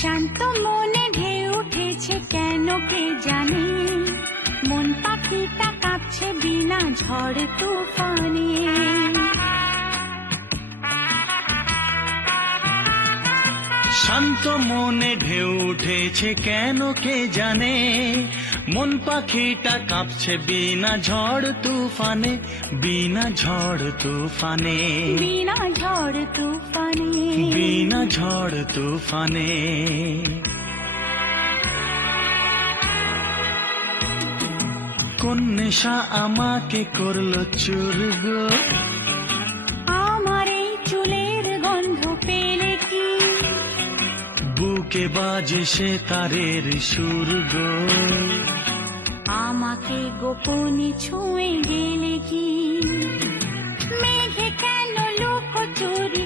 শান্ত মনে ঢেউ উঠেছে কেন কে জানে, মন পাখিটা কাঁপছে বিনা ঝড় তুফানে। শান্ত মনে ঢেউ উঠেছে কেন কে জানে, মন পাখিটা কাঁপছে বিনা ঝড় তুফানে, বিনা ঝড় তুফানে, বিনা ঝড় তুফানে, বিনা ঝড় তুফানে। কোন নেশা আমাকে করলো চুর গো, আমার এই চুলের গন্ধ পেলে কি, বুকে বাজে সে তারের সুর গো, আমাকে গোপনে ছুঁয়ে গেলে কি, মেঘে কেন লুকোচুরি